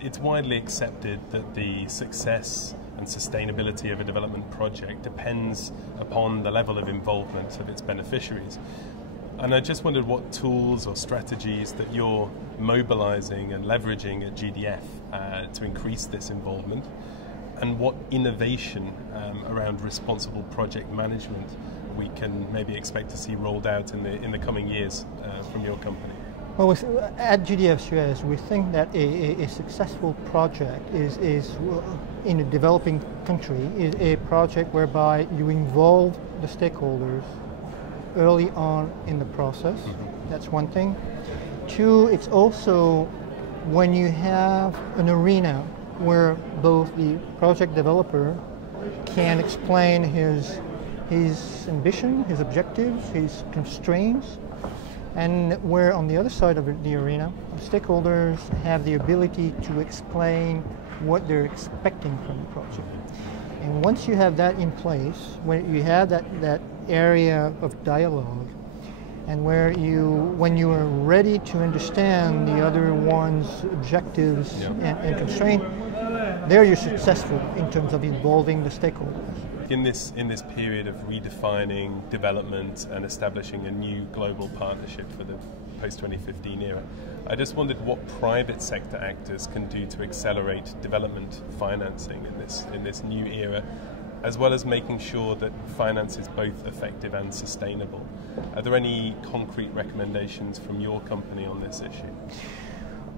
It's widely accepted that the success and sustainability of a development project depends upon the level of involvement of its beneficiaries. And I just wondered what tools or strategies that you're mobilizing and leveraging at GDF to increase this involvement, and what innovation around responsible project management we can maybe expect to see rolled out in the coming years from your company. Well, at GDF Suez, we think that a successful project is in a developing country is a project whereby you involve the stakeholders early on in the process. Mm-hmm. That's one thing. Two, it's also when you have an arena where both the project developer can explain his ambition, his objectives, his constraints, and where on the other side of the arena, the stakeholders have the ability to explain what they're expecting from the project. And once you have that in place, when you have that area of dialogue, and when you are ready to understand the other one's objectives and constraints, there you're successful in terms of involving the stakeholders. In this period of redefining development and establishing a new global partnership for the post-2015 era, I just wondered what private sector actors can do to accelerate development financing in this new era, as well as making sure that finance is both effective and sustainable. Are there any concrete recommendations from your company on this issue?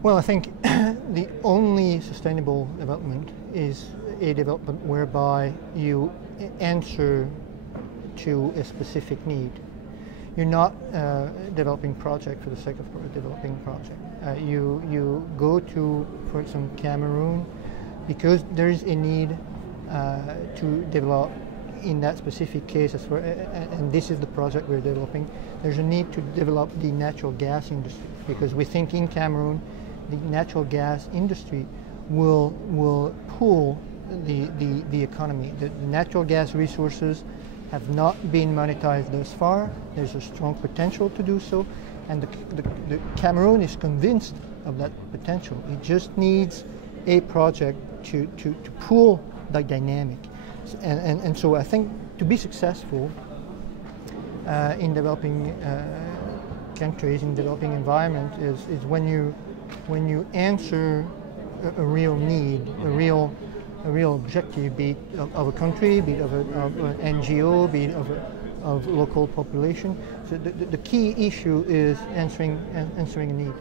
Well, I think the only sustainable development is a development whereby you answer to a specific need. You're not developing project for the sake of developing project. You go to, for example, Cameroon because there is a need to develop in that specific case, and this is the project we're developing. There's a need to develop the natural gas industry because we think in Cameroon the natural gas industry will pull the economy. The natural gas resources have not been monetized thus far. There's a strong potential to do so, and the Cameroon is convinced of that potential. It just needs a project to pull the dynamic. And so I think to be successful in developing countries, in developing environment, is when you answer a real need, a real objective, be it of a country, be it of an NGO, be it of local population. So the key issue is answering a need.